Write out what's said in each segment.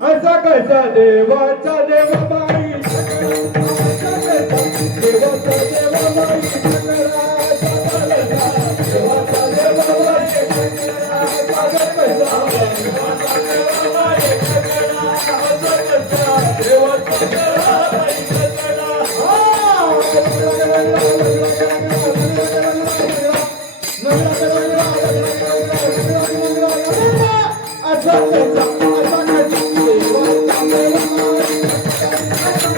देवाचा देवाचा देव बाई देवाचा देव बाई देवाचा देव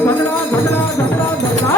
झगडा झगडा असा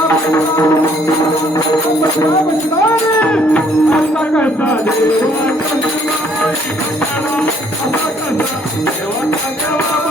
I'm not gonna stop. I'm not gonna stop. I'm not gonna stop. I'm not gonna stop.